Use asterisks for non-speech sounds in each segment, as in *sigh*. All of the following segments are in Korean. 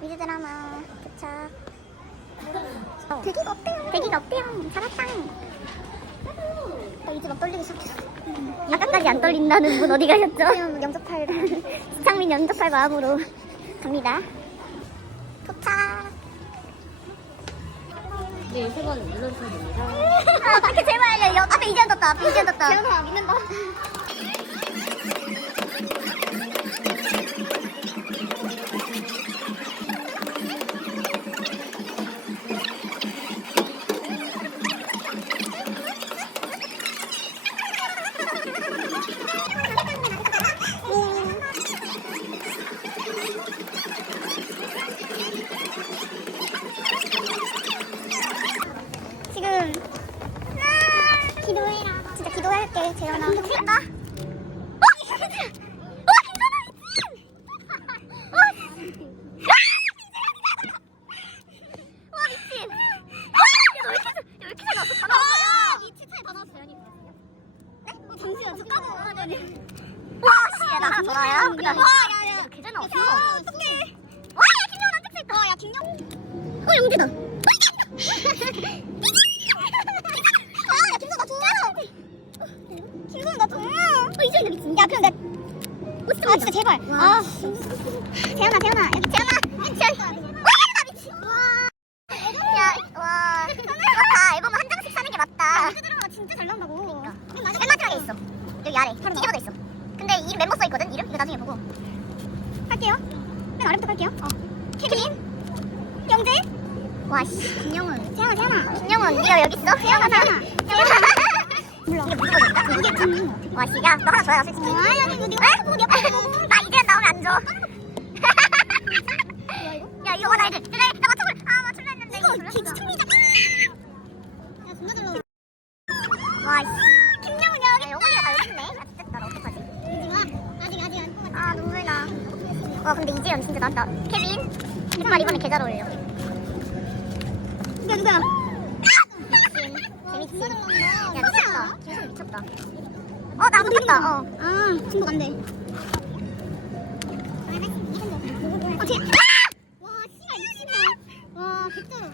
미드 드라마 도착. 대기가 없대요. 대기가 없대요. 살았다. 나 이제 막 떨리기 시작했어. 아까까지 안 떨린다는 분 어디 가셨죠? 영접할 지창민 영접할 마음으로 갑니다. 도착. 네, 세번 눌러주시면 됩니다. 아, 어떻게 제발 야, 여, 앞에 이제 앉았다. 앞에 이제 앉았다. 재현아, 믿는다. 하더니. 와, 씨, 야, 나 하나 더 나야? 그 다음에. 와, 야, 야. 계좌 나왔어. 야, 어떡해. 와, 야, 김영훈 안 뜯어있다. 와, 야, 김영훈. 어, 영재다. 진짜, 제발. 아, 재현아, 재현아, 여기 재현아. 재현. 와, 나 미친. 와. 야, 와. 맞다. 앨범은 한 장씩 사는 게 맞다. 미드 드라마 진짜 잘 나온다고. 그러니까. 맨 마지막에 있어. 여기 아래. 뒤집어져 있어. 근데 이름 멤버 써 있거든. 이름 이거 나중에 보고. 할게요. 맨 아래부터 할게요. 어. 케빈. 영재. 와, 씨. 김영은. 재현아, 재현아. 김영은, 네가 여기 있어? 재현아, 재현아. 무슨 거니까? 이게 좀. 와, 씨. 야, 너 하나 줘요, 솔직히. 아니, 아니, 이거 네가 보고 내가. 나 이제 나오면 안 줘. 야, 이거 봐, 나 이제. 그래, 나 맞춰볼. 아, 맞출라 했는데. 이거 나와. 와, 씨. 어떡하지? 와, 근데 이재현 진짜 나왔다. 케빈. 정말 이번에 개잘 어울려. 이게 누구야? 재밌지? 야 미쳤다. 김선 미쳤다. 어 나도 봤다. 어. 아 중국 안 돼. 어 쟤. 와 씨가 미친다. 와 개쩔어.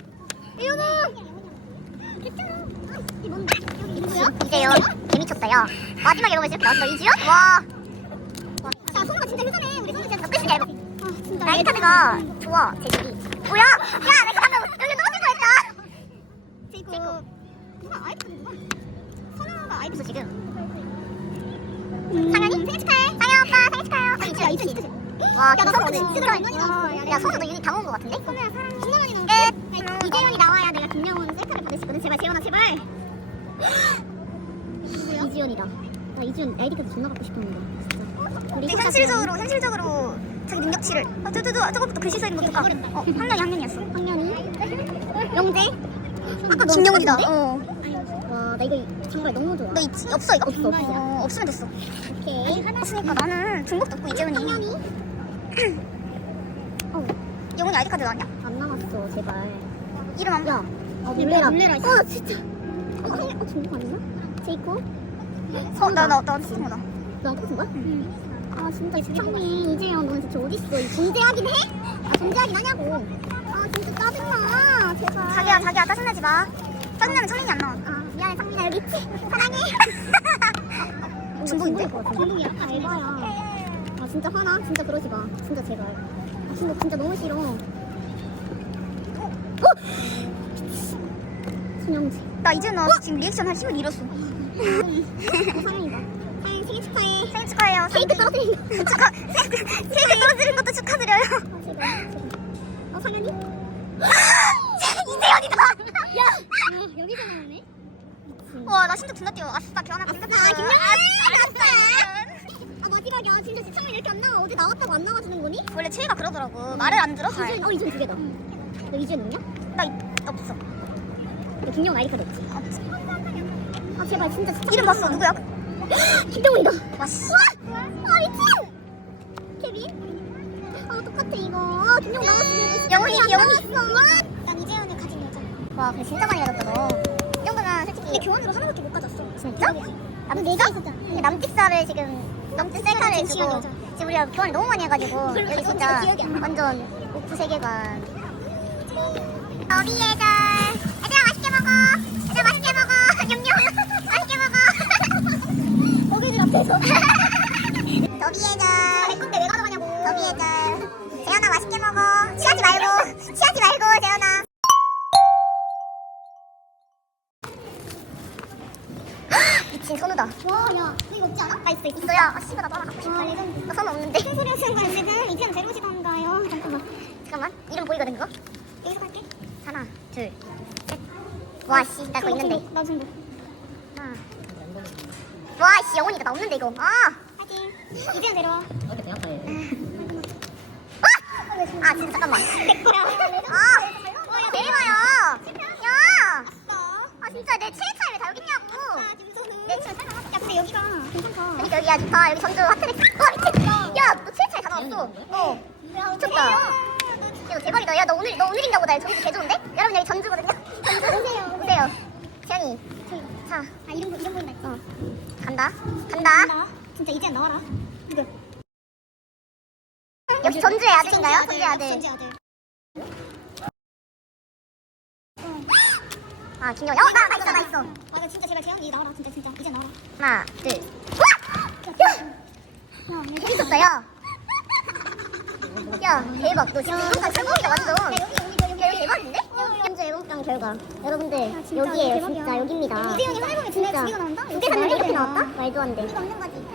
이거는 개쩔어. 이 뭔데? 여기 누구야? 이재현. 개미쳤다 야. 마지막에 너무 이렇게 나왔어 이지현? 와. 와. 야 손가 진짜 효자네. 우리 손이 진짜 끝이야 이거. 아 진짜. 나이 카드가 좋아 제식이. 뭐야? 야 내가 방금 여기 떨어질 뻔했다. 제이코. 누가 아이폰 누가? 아이폰 지금. 상현이 생일 축하해. 상현 오빠 생일 축하해요. 아 이제 이제 이제. 와, 야, 나 선우 진짜 많이 야, 선우 너 유닛 당온 거 같은데? 선우야 사랑해. 김영훈이 끝. 이재현이 나와야 내가 김영훈 셀카를 받을 수 있거든. 제발 재현아 제발. 이지연이다. 나 이지연 아이디 카드 존나 갖고 싶었는데. 진짜. 우리 근데 현실적으로 현실적으로 자기 능력치를. 아, 저, 저, 저, 저것부터 글씨 써 있는 것도 까. 어, 학년이 학년이었어. 학년이 영재. 아까 너 김영훈이다. 어. 와, 나 이거 정말 너무 좋아. 너 있지? 없어 이거? 없어, 없어. 어, 없으면 됐어. 오케이. 없으니까 나는 중국도 없고 이재훈이. 학년이 어, 영훈이 아이디 카드 나왔냐? 안 남았어, 제발. 이름 안 야, 아, 놀래라. 놀래라. 어, 진짜. 어, 어, 중국 아니야? 제이코? 어, 나, 나, 나 친구다. 너 터진 거야? 아 진짜 지창민 이재현 넌 진짜 어딨어 이 존재하긴 해? 아 존재하긴 하냐고 아 진짜 짜증나 제발 자기야, 자기야, 짜증내지 마. 짜증내면 청린이 안 나와. 아 사랑해 중독인데? 중독이야? 아 에바야 아 진짜 화나? 진짜 그러지 마 진짜 제발 아 진짜 진짜 너무 싫어 어? 신영지 나 이제 나 지금 리액션 한 10분 잃었어. 어, 사랑이다 사랑 생일 축하해 생일 축하해요. 케이크 떨어뜨린다 축하. 심장 존나 뛰어. 아싸, 반갑다. 아싸, 김영훈! 아싸. 아 마지막이야 진짜 시청률 이렇게 안 나와 어제 나왔다고 안 나와주는 거니? 원래 최애가 그러더라고. 말을 안 들어. 잘. 이준 어 이준 두 개다 너 이준 없냐? 나 이- 없어. 너 김영훈 아이디 카드 없지? 없지. 아 제발 진짜 시청 이름 봤어. 누구야? 김동훈이다 와, 씨. 아 미친 케빈? 아 똑같아 이거 아 김영훈 나왔어 영훈이, 영훈이. 난 이재현을 가진 여자 와, 근데 진짜 많이 가졌다, 너. 근데 교환으로 하나밖에 못 가졌어 진짜? 너 내가 있었잖아 근데 남집사를 지금, 남집 셀카를 주고. 여자. 지금 우리가 교환을 너무 많이 해가지고. 그러니까 여기 진짜 진짜 기억이 안 나. 완전 F 세계관. 더비의 절. 얘들아 맛있게 먹어. 얘들아 맛있게 먹어. *laughs* 냠냠. *laughs* 맛있게 먹어. *laughs* 거기들 앞에서. 더비의 절. 내 건데 왜 가져가냐고. 더비의 절. 재현아 맛있게 먹어. 취하지 말고. 선우다. 와, 야, 너 이거 없지 않아? 나 있어 있어요. 아 씨발 나 너랑 갖고 싶다. 와, 레전드. 나 선우 없는데. 무슨 소리 하시는 거야, 지금? 이제는 제로시던가요? *laughs* 잠깐만. 잠깐만 이름 보이거든 그거? 여기서 갈게. 하나 둘 셋. 와 씨 나 그거 있는데. 나 중복. 하나. 와 씨 영혼이다 나 없는데 이거. 아. 파이팅. 이제는 내려와. 아 진짜 잠깐만. *laughs* 내 거야. 아. 와 대박이야. 야. 아 진짜 내 체일 타임이 다 여기 있냐고. 내. 야, 근데 여기가 괜찮다. 그러니까 여기야 좋다 여기 전주 하트넥스. 와 미친. 야너 체일 차이 다 나왔어. 어. 미쳤다. 야, 너 대박이다. 야, 너 오늘, 너 오늘인가 보다. 전주 개 좋은데? 여러분, 여기 전주거든요? 전주 오세요. 오세요. 재현이. 자, 아, 이름, 보- 이름 보인다. 어. 간다. 간다. 나 진짜 이제 나와라. 누구? 역시 전주의 아들인가요? 전주의 아들. 전주 아들. 아, 김영이. 어, 나, 나 있어, 나 있어. 아, 나 진짜 제발 재현이 나와라. 진짜 진짜 이제 나와라. 하나, 둘. 와! 야! 재밌었어요. 야, 대박. 너 진짜 이건 최고이다, 완전. 야, 여기 여기 여기 야, 여기 대박인데? 현재 애국당 결과. 여러분들, 아, 진짜 여기에요, 대박이야. 진짜 여기입니다. 이재훈이 활보면 진짜 두 개가 나온다? 두 개 샀는데 이렇게 나왔다? 말도 안 돼. 이거 없는 거지.